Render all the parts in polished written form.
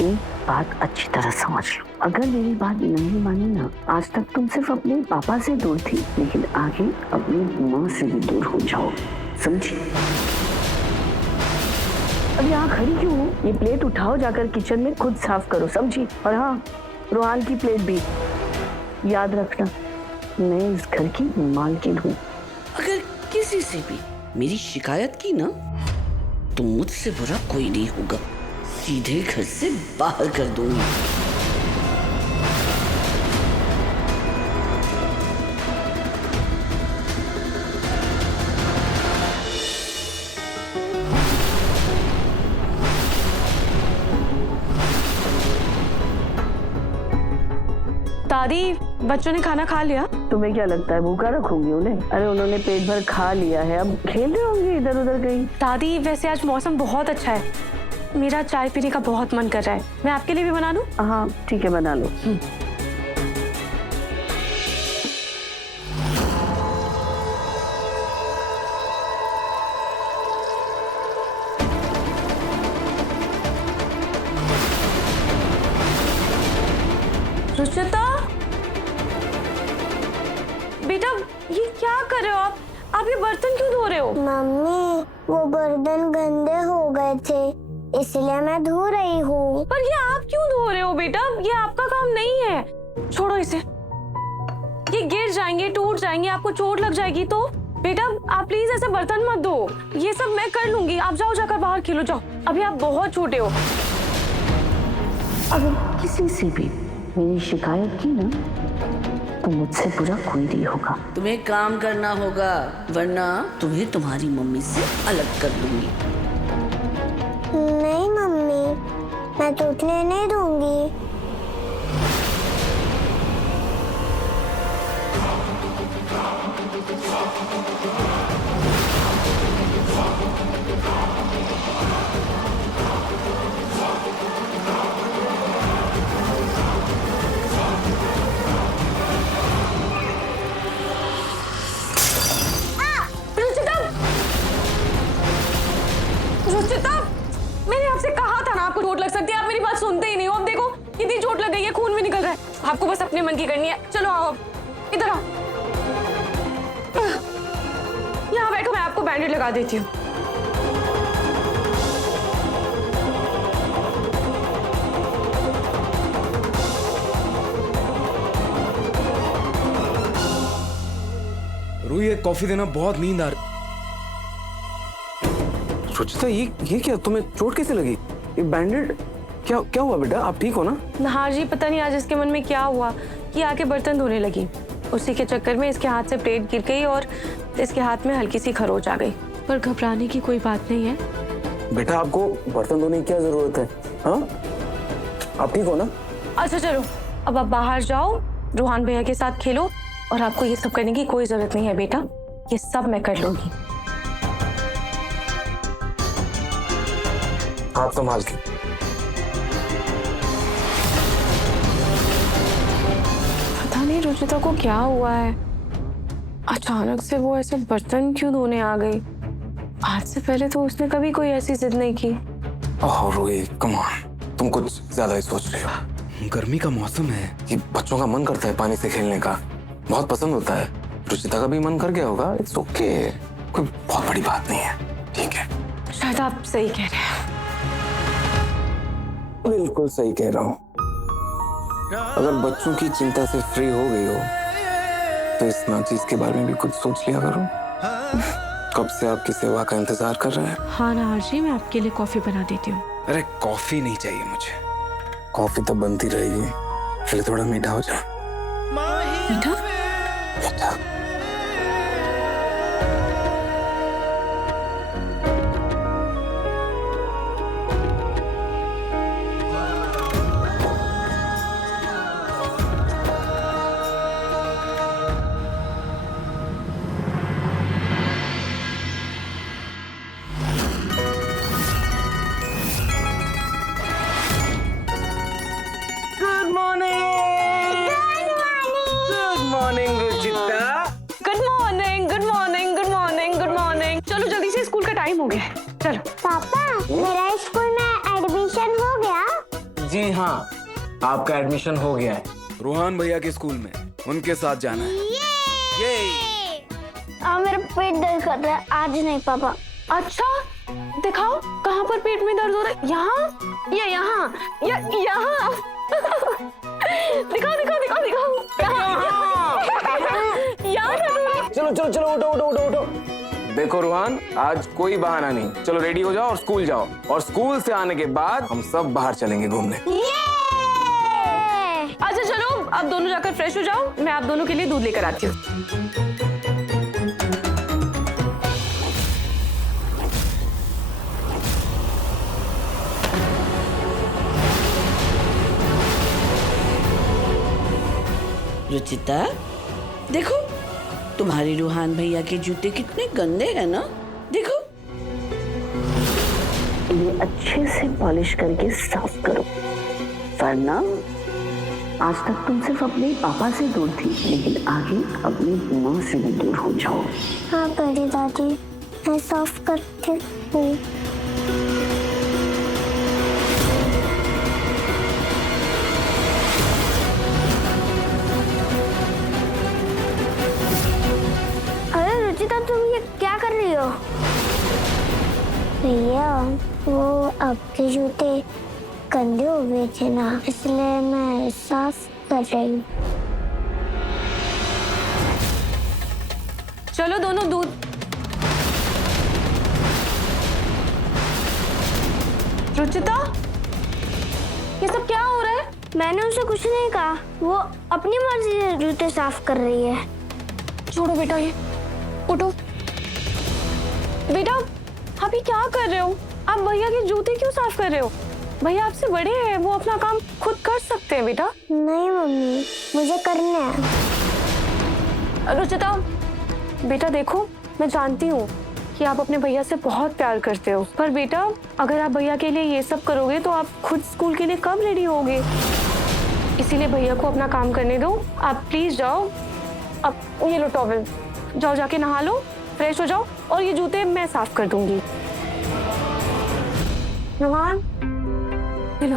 एक बात अच्छी तरह समझ लो, अगर मेरी बात नहीं मानी ना, आज तक तुम सिर्फ अपने पापा से दूर थी, लेकिन आगे अपनी माँ से भी दूर हो जाओ, समझी? अब यहाँ खड़ी क्यों हो? ये प्लेट उठाओ, जाकर किचन में खुद साफ करो, समझी? और हाँ, रोहान की प्लेट भी याद रखना, मैं इस घर की मालकिन हूँ। अगर किसी से भी मेरी शिकायत की ना, तो मुझसे बुरा कोई नहीं होगा, सीधे घर से बाहर कर दूंगी। दादी, बच्चों ने खाना खा लिया? तुम्हें क्या लगता है भूखा रखूंगी उन्हें? अरे उन्होंने पेट भर खा लिया है, अब खेल रहे होंगे इधर उधर कहीं। दादी, वैसे आज मौसम बहुत अच्छा है, मेरा चाय पीने का बहुत मन कर रहा है, मैं आपके लिए भी बना दूं? हाँ ठीक है, बना लो। रुचिता, बेटा ये क्या कर रहे हो आप? आप ये बर्तन क्यों धो रहे हो? मम्मी, वो बर्तन गंदे हो गए थे, इसलिए मैं धो रही हूँ। पर ये आप क्यों धो रहे हो बेटा? ये आपका काम नहीं है, छोड़ो इसे। ये गिर जाएंगे, टूट जाएंगे, आपको चोट लग जाएगी तो। बेटा आप प्लीज ऐसे बर्तन मत धो, ये सब मैं कर लूंगी, आप जाओ जाकर बाहर खेलो, जाओ, अभी आप बहुत छोटे हो। अगर किसी से भी मेरी शिकायत की ना, तो मुझसे बुरा कोई नहीं होगा। तुम्हें काम करना होगा, वरना तुम्हें तुम्हारी मम्मी से अलग कर दूंगी। नहीं मम्मी, मैं टूटने नहीं दूंगी। रुचिता, मैंने आपसे कहा था ना आपको चोट लग सकती है, आप मेरी बात सुनते ही नहीं हो। अब देखो कितनी चोट लग गई है, खून भी निकल रहा है। आपको बस अपने मन की करनी है। चलो आओ, इधर आओ, यहाँ बैठो, मैं आपको बैंडेज लगा देती हूँ। रूही, एक कॉफी देना, बहुत नींद आ रही। रुचिता, ये क्या, तुम्हें चोट कैसे लगी? ये बैंडेड क्या हुआ बेटा? आप ठीक हो ना? नहार जी, पता नहीं आज इसके मन में क्या हुआ कि आके बर्तन धोने लगी, उसी के चक्कर में इसके हाथ से प्लेट गिर गई और इसके हाथ में हल्की सी खरोच आ गई। पर घबराने की कोई बात नहीं है। बेटा आपको बर्तन धोने की क्या जरूरत है? हाँ, आप ठीक हो ना? अच्छा चलो, अब आप बाहर जाओ, रोहान भैया के साथ खेलो, और आपको ये सब करने की कोई जरूरत नहीं है बेटा, ये सब मैं कर लूंगी। हाथ संभाल के। पता नहीं रुचिता को क्या हुआ है, अचानक से वो ऐसे बर्तन क्यों धोने आ गई। आज से पहले तो उसने कभी कोई ऐसी जिद नहीं की। ओह रूही, कम ऑन, तुम कुछ ज्यादा ही सोच रही हो। गर्मी का मौसम है, ये बच्चों का मन करता है पानी से खेलने का, बहुत पसंद होता है। रुचिता का भी मन कर गया होगा, इट्स ओके, कोई बहुत बड़ी बात नहीं है, ठीक है? शायद आप सही कह रहे हैं। बिल्कुल सही कह रहा हूँ। अगर बच्चों की चिंता से फ्री हो गई हो, तो इस नाचीज के बारे में भी कुछ सोच लिया करो। कब से आपकी सेवा का इंतजार कर रहे हैं। हाँ नहार जी, मैं आपके लिए कॉफी बना देती हूँ। अरे कॉफी नहीं चाहिए मुझे, कॉफी तो बनती रहेगी, फिर थोड़ा मीठा हो जाए। मीठा? मीठा। हो गया है। चलो पापा, मेरा स्कूल में एडमिशन हो गया? जी हाँ, आपका एडमिशन हो गया है। रूहान भैया के स्कूल में, उनके साथ जाना है। ये मेरा पेट दर्द कर रहा है, आज नहीं पापा। अच्छा दिखाओ कहाँ पर पेट में दर्द हो रहा है, यहाँ या यहाँ या यहाँ दिखाओ दिखाओ दिखाओ दिखाओ यहाँ चलो चलो चलो, उठो उठो उठो उठो। देखो रूहान, आज कोई बहाना नहीं, चलो रेडी हो जाओ और स्कूल जाओ, और स्कूल से आने के बाद हम सब बाहर चलेंगे घूमने। अच्छा चलो आप दोनों जाकर फ्रेश हो जाओ, मैं आप दोनों के लिए दूध लेकर आती हूँ। रुचिता, देखो तुम्हारे रूहान भैया के जूते कितने गंदे हैं ना, देखो। इन्हें अच्छे से पॉलिश करके साफ करो, वरना आज तक तुम सिर्फ अपने पापा से दूर थी, लेकिन आगे अपनी माँ से भी दूर हो जाओ। हाँ बड़ी दादी, मैं साफ करती हूँ। अरे रुचिता, तुम ये क्या कर रही हो? भैया, वो आपके जूते गंदे हो गए थे ना, इसलिए मैं साफ कर रही हूँ। चलो दोनों दूध। रुचिता, ये सब क्या हो रहा है? मैंने उसे कुछ नहीं कहा, वो अपनी मर्जी से जूते साफ कर रही है। छोड़ो बेटा, ये उठो। बेटा आप ये क्या कर रहे हो? आप भैया के जूते क्यों साफ कर रहे हो? भैया आपसे बड़े हैं, वो अपना काम खुद कर सकते हैं बेटा। नहीं मम्मी, मुझे करना है। रुचिता बेटा देखो, मैं जानती हूँ कि आप अपने भैया से बहुत प्यार करते हो, पर बेटा अगर आप भैया के लिए ये सब करोगे तो आप खुद स्कूल के लिए कब रेडी होगे? इसीलिए भैया को अपना काम करने दो। आप प्लीज जाओ, अब ये लो टॉवल, जाओ जाके नहा लो, फ्रेश हो जाओ, और ये जूते मैं साफ कर दूंगी। रोहान, ये लो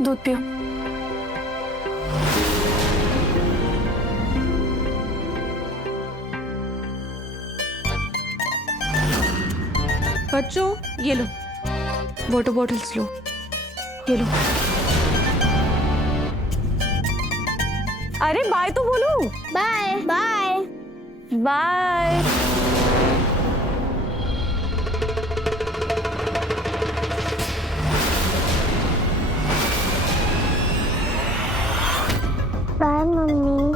दूध पियो। बच्चों ये लो वाटर बॉटल्स लो, ये लो। अरे बाय तो बोलो। Bye bye bye. Bye mummy.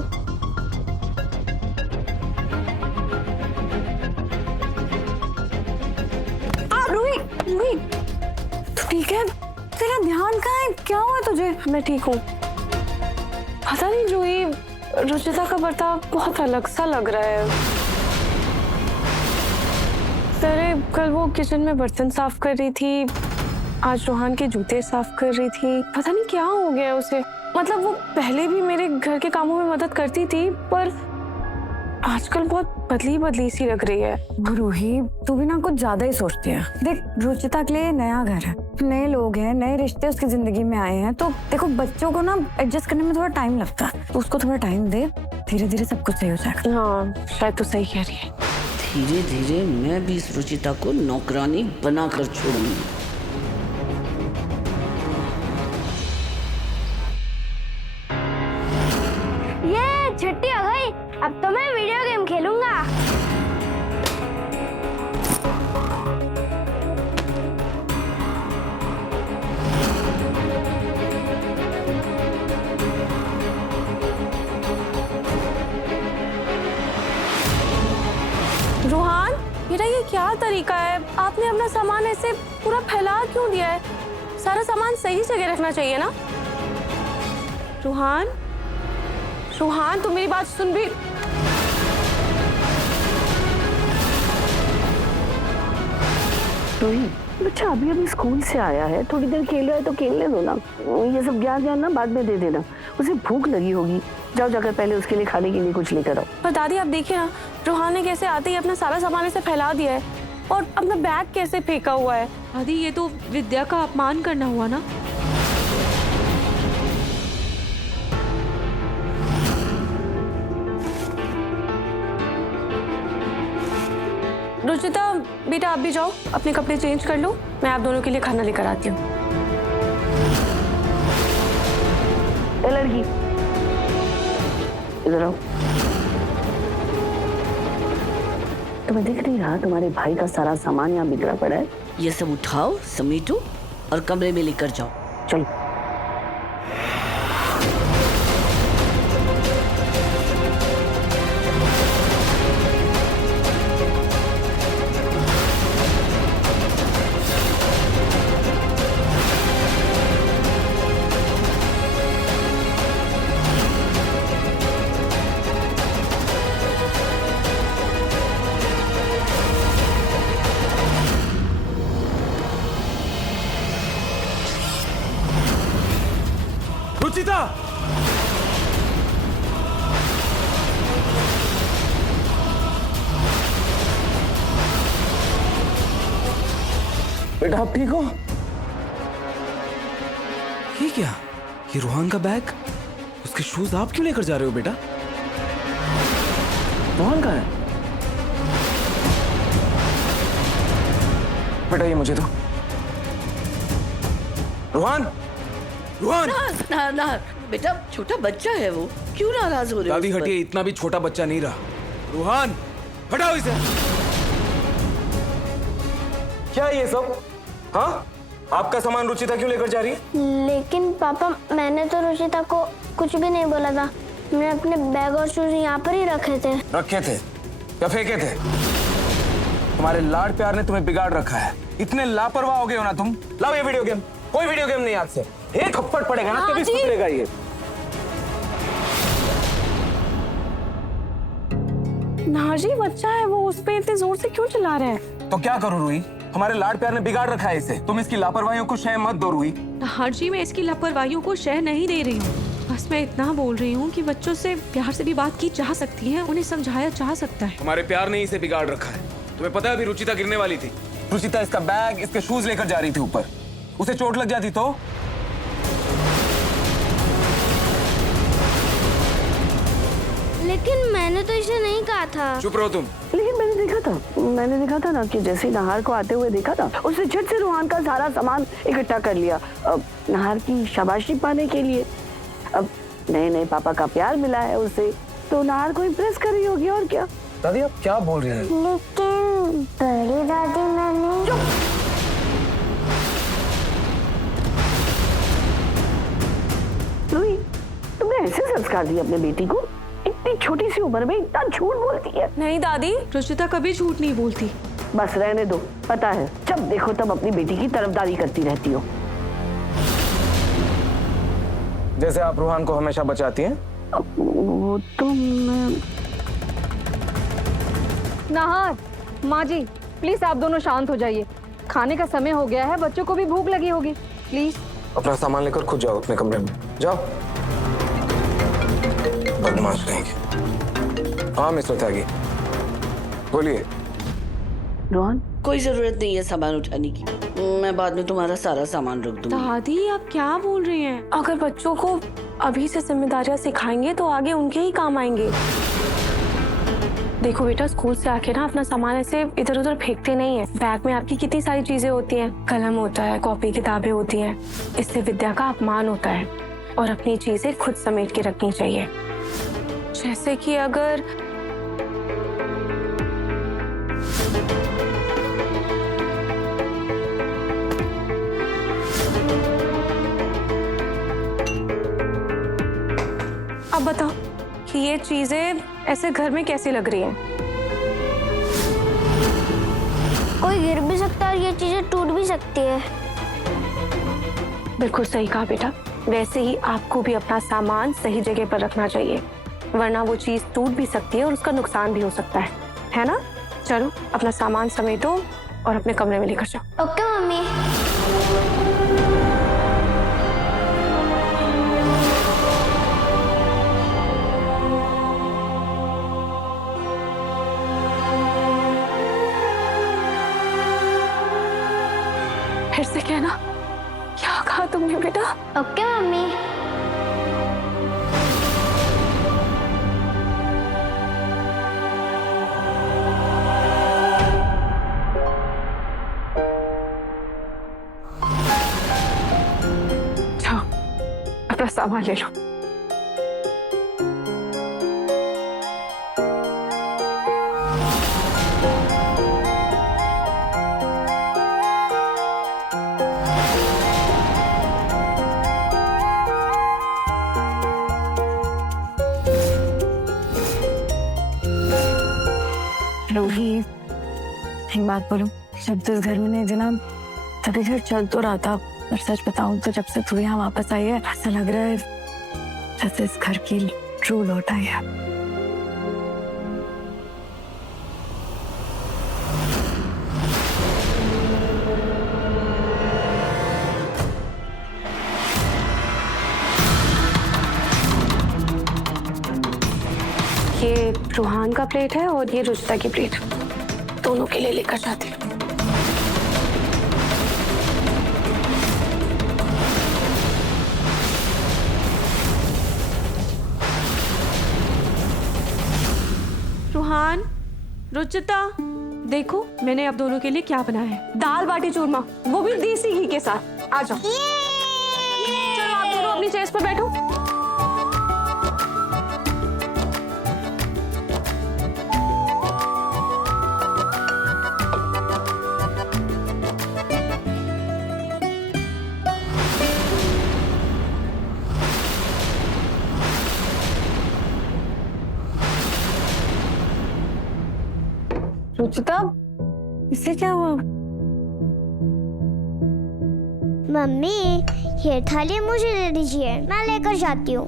Ruhi, तू ठीक है? तेरा ध्यान कहाँ है? क्या हुआ तुझे? मैं ठीक हूँ। पता नहीं रूही, रुचिता का बर्ताव बहुत अलग सा लग रहा है। तेरे कल वो किचन में बर्तन साफ कर रही थी, आज रोहान के जूते साफ कर रही थी। पता नहीं क्या हो गया उसे। मतलब वो पहले भी मेरे घर के कामों में मदद करती थी, पर आजकल बहुत बदली बदली सी लग रही है। रूही, तू भी ना कुछ ज्यादा ही सोचती है। देख, रुचिता के लिए नया घर है, नए लोग हैं, नए रिश्ते उसकी जिंदगी में आए हैं, तो देखो बच्चों को ना एडजस्ट करने में थोड़ा टाइम लगता है, तो उसको थोड़ा टाइम दे, धीरे धीरे सब कुछ सही हो जाएगा। हाँ शायद तो सही कह रही है। धीरे धीरे मैं भी इस रुचिता को नौकरानी बनाकर छोड़ूंगी। ये छुट्टी हो गई, अब तो मैं वीडियो गेम खेलूंगा। रोहान बेटा, ये क्या तरीका है? आपने अपना सामान ऐसे पूरा फैला क्यों दिया है? सारा सामान सही जगह रखना चाहिए ना। रोहान, रोहान तू मेरी बात सुन भी। रोही, बच्चा अभी अभी स्कूल से आया है, थोड़ी देर खेल रहा है तो खेलने दो ना। ये सब ज्ञान ज्ञान ना बाद में दे देना, उसे भूख लगी होगी। जाओ जाकर पहले उसके लिए खाने के लिए कुछ लेकर आओ। पर दादी आप देखिए ना, रोहान ने कैसे आते ही अपना सारा सामान ऐसे फैला दिया है, और अपना बैग कैसे फेंका हुआ है। दादी ये तो विद्या का अपमान करना हुआ ना। रुचिता बेटा आप भी जाओ, अपने कपड़े चेंज कर लो, मैं आप दोनों के लिए खाना लेकर आती हूँ। ए लड़की, इधर आओ। तुम्हें दिख नहीं रहा तुम्हारे भाई का सारा सामान यहाँ बिखरा पड़ा है? ये सब उठाओ, समेटो और कमरे में लेकर जाओ। चलो। रुचिता! बेटा आप ठीक हो? ये क्या? ये रोहन का बैग? उसके शूज आप क्यों लेकर जा रहे हो बेटा? रोहन कहाँ है? बेटा ये मुझे दो। रोहन! रोहन! ना ना बेटा, छोटा बच्चा है वो, क्यों नाराज हो रहे हो? दादी उस पर? हटिए, इतना भी छोटा बच्चा नहीं रहा। रोहन, हटाओ इसे। क्या ये सब? हाँ? आपका सामान रुचिता क्यों लेकर जा रही है? लेकिन पापा मैंने तो रुचिता को कुछ भी नहीं बोला था। मैंने अपने बैग और शूज यहाँ पर ही रखे थे। रखे थे या फेंके थे? तुम्हारे लाड प्यार ने तुम्हें बिगाड़ रखा है। इतने लापरवाह हो गए हो ना तुम। लाओ ये वीडियो गेम। कोई वीडियो गेम नहीं आज से। एक थप्पड़ पड़ेगा ना तभी सुधरेगा ये। नाजी बच्चा है वो, उस पे इतने जोर से क्यों चिल्ला रहे हैं? तो क्या करूं रूही? हमारे लाड प्यार ने बिगाड़ रखा है इसे। तुम इसकी लापरवाहियों को शय मत दो रूही। हर जी मैं इसकी लापरवाहियों को शह नहीं दे रही हूँ, बस मैं इतना बोल रही हूँ कि बच्चों से प्यार से भी बात की जा सकती है, उन्हें समझाया जा सकता है। हमारे प्यार ने इसे बिगाड़ रखा है। तुम्हें पता है अभी रुचिता गिरने वाली थी। रुचिता इसका बैग, इसके शूज लेकर जा रही थी ऊपर। उसे चोट लग जाती तो? लेकिन मैंने तो इसे नहीं कहा था। चुप रहो तुम। लेकिन मैंने देखा था ना कि जैसे नहार को आते हुए देखा था, उसने झट से रोहन का सारा सामान इकट्ठा कर लिया। अब नहार की शाबाशी पाने के लिए। अब नए पापा का प्यार मिला है उसे, तो नहार को इम्प्रेस कर रही होगी, और क्या। दादी आप क्या बोल रही हैं? लेकिन बड़ी दादी मैंने रूही, तुमने ऐसे संस्कार दिए अपने बेटी को? इतनी छोटी सी उम्र में इतना झूठ बोलती है। नहीं दादी, रुचिता कभी झूठ नहीं बोलती। बस रहने दो, पता है जब देखो तब अपनी बेटी की तरफदारी करती रहती हो। जैसे आप रोहन को हमेशा बचाती हैं। वो तो मैं... नाहर, माँ जी प्लीज आप दोनों शांत हो जाइए। खाने का समय हो गया है, बच्चों को भी भूख लगी होगी। प्लीज अपना सामान लेकर खुद जाओ अपने कमरे में। जाओ। बदमाश रहेंगे। हाँ मिस्टर त्यागी, बोलिए। रोहन, कोई जरूरत नहीं है सामान उठाने की, मैं बाद में तुम्हारा सारा सामान रख दूंगी। दादी आप क्या बोल रही हैं? अगर बच्चों को अभी से जिम्मेदारियां सिखाएंगे तो आगे उनके ही काम आएंगे। देखो बेटा, स्कूल से आके ना अपना सामान ऐसे इधर उधर फेंकते नहीं है। बैग में आपकी कितनी सारी चीजें होती हैं, कलम होता है, कॉपी किताबें होती हैं। इससे विद्या का अपमान होता है और अपनी चीजें खुद समेट के रखनी चाहिए। जैसे कि अगर अब बताओ कि ये चीजें ऐसे घर में कैसी लग रही हैं? कोई गिर भी सकता है और ये चीजें टूट भी सकती है। बिल्कुल सही कहा बेटा। वैसे ही आपको भी अपना सामान सही जगह पर रखना चाहिए, वरना वो चीज टूट भी सकती है और उसका नुकसान भी हो सकता है ना? चलो अपना सामान समेटो और अपने कमरे में लेकर जाओ। Okay mummy. फिर से कहना, क्या कहा तुमने बेटा? Okay mummy. सामान ले लो। रूही, एक बात बोलूं, जब तो इस घर में नहीं जना तभी घर चल तो रहा था, पर सच बताऊं तो जब से तू यहाँ वापस आई है ऐसा लग रहा है जैसे इस घर की रूह लौट आई है। ये रूहान का प्लेट है और ये रुचिता की प्लेट, दोनों के लिए लेकर जाती हूँ। रूहान, रुचिता, देखो मैंने आप दोनों के लिए क्या बनाया है, दाल बाटी चूरमा, वो भी देसी घी के साथ। आ जाओ, चलो आप दोनों अपनी चेयर्स पर बैठो। रुचिता, इससे क्या हुआ? मम्मी ये थाली मुझे दे दीजिए, मैं लेकर जाती हूँ।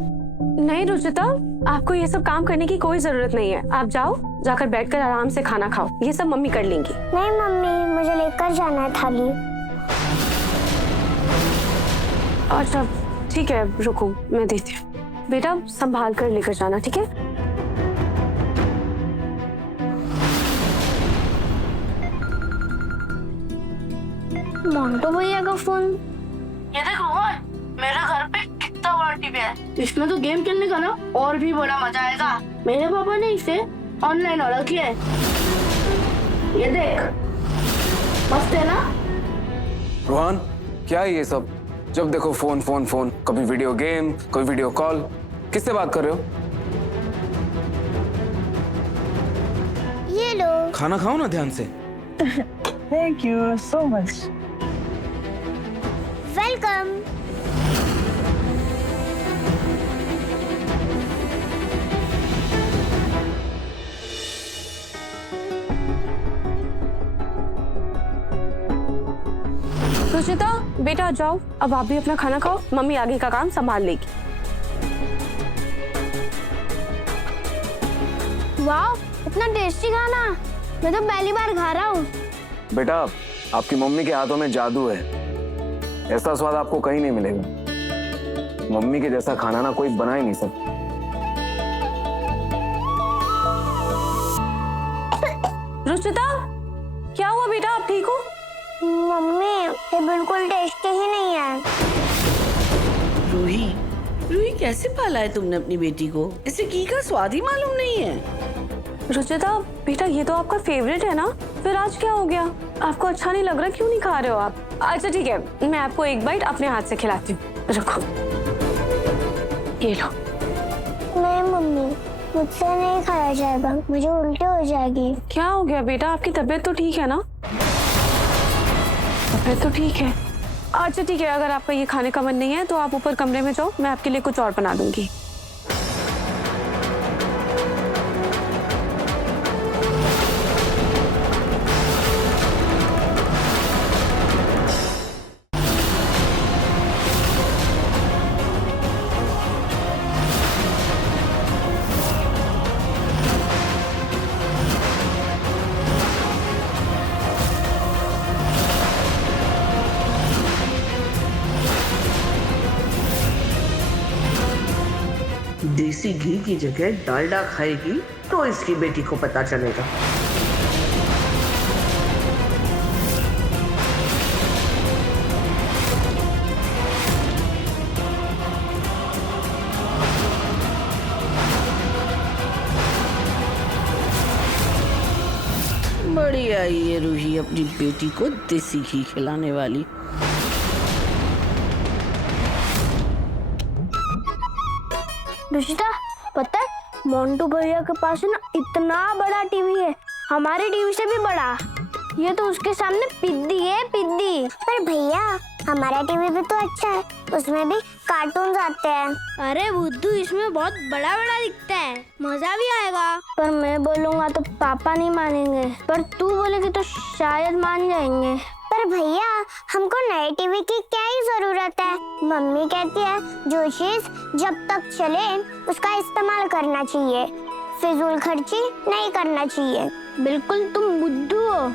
नहीं रुचिता, आपको ये सब काम करने की कोई जरूरत नहीं है। आप जाओ, जाकर बैठकर आराम से खाना खाओ, ये सब मम्मी कर लेंगी। नहीं मम्मी, मुझे लेकर जाना है थाली। अच्छा ठीक है, रुको मैं देती हूँ। बेटा संभाल कर लेकर जाना, ठीक है? मोंटो भैया का फोन। ये देख रोहन, मेरे घर पे कितना बड़ा टीवी है, इसमें तो गेम खेलने का ना और भी बड़ा मजा आएगा। मेरे पापा ने इसे ऑनलाइन ऑर्डर किया है, ये देख, मस्त है ना? रोहन, क्या है ये सब? जब देखो फोन फोन फोन, कभी वीडियो गेम, कभी वीडियो कॉल। किससे बात कर रहे हो? ये लो। खाना खाओ ना ध्यान से। Thank you so much. Welcome. Ruchita बेटा जाओ, अब आप भी अपना खाना खाओ, मम्मी आगे का काम संभाल लेगी। वाह, इतना टेस्टी खाना, मैं तो पहली बार खा रहा हूँ। बेटा, आपकी मम्मी के हाथों में जादू है, ऐसा स्वाद आपको कहीं नहीं मिलेगा। मम्मी के जैसा खाना ना कोई बना ही नहीं सकता। रुचिता, क्या हुआ बेटा, आप ठीक हो? मम्मी ये बिल्कुल टेस्टी ही नहीं है। रूही, रूही कैसे पाला है तुमने अपनी बेटी को? इसे घी का स्वाद ही मालूम नहीं है। रुचिता बेटा, ये तो आपका फेवरेट है ना, फिर आज क्या हो गया? आपको अच्छा नहीं लग रहा, क्यों नहीं खा रहे हो आप? अच्छा ठीक है, मैं आपको एक बाइट अपने हाथ से खिलाती हूँ, रखो, ये लो। नहीं मम्मी, मुझसे नहीं खाया जाएगा, मुझे उल्टी हो जाएगी। क्या हो गया बेटा, आपकी तबीयत तो ठीक है ना? तबीयत तो ठीक है। अच्छा ठीक है, अगर आपका ये खाने का मन नहीं है तो आप ऊपर कमरे में जाओ, मैं आपके लिए कुछ और बना दूंगी। देसी घी की जगह डालडा खाएगी तो इसकी बेटी को पता चलेगा। बड़ी आई है रूही अपनी बेटी को देसी घी खिलाने वाली। रुचिता, पता है मोंटू भैया के पास ना इतना बड़ा टीवी है, हमारे टीवी से भी बड़ा। ये तो उसके सामने पिद्दी है, पिद्दी। पर भैया हमारा टीवी भी तो अच्छा है, उसमें भी कार्टून्स आते हैं। अरे बुद्धू, इसमें बहुत बड़ा बड़ा दिखता है, मजा भी आएगा। पर मैं बोलूँगा तो पापा नहीं मानेंगे, पर तू बोलेगी तो शायद मान जाएंगे। पर भैया हमको नए टीवी की क्या ही जरूरत है, मम्मी कहती है जो चीज जब तक चले उसका इस्तेमाल करना चाहिए, फिजूल खर्ची नहीं करना चाहिए। बिल्कुल तुम बुद्धू हो।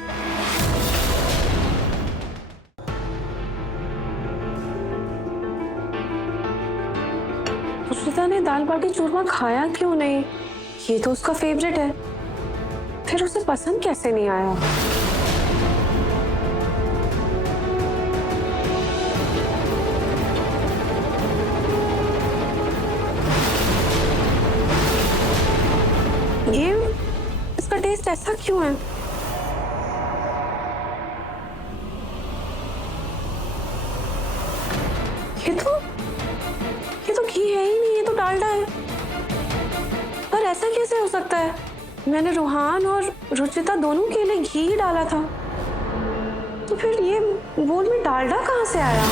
रुचिता ने दाल बाटी चूरमा खाया क्यों नहीं? ये तो उसका फेवरेट है, फिर उसे पसंद कैसे नहीं आया? ये इसका टेस्ट ऐसा क्यों है? ये तो घी है ही नहीं, ये तो डालडा है। पर ऐसा कैसे हो सकता है? मैंने रूहान और रुचिता दोनों के लिए घी ही डाला था, तो फिर ये बोल में डालडा कहाँ से आया?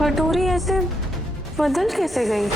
कटोरी ऐसे बदल कैसे गई?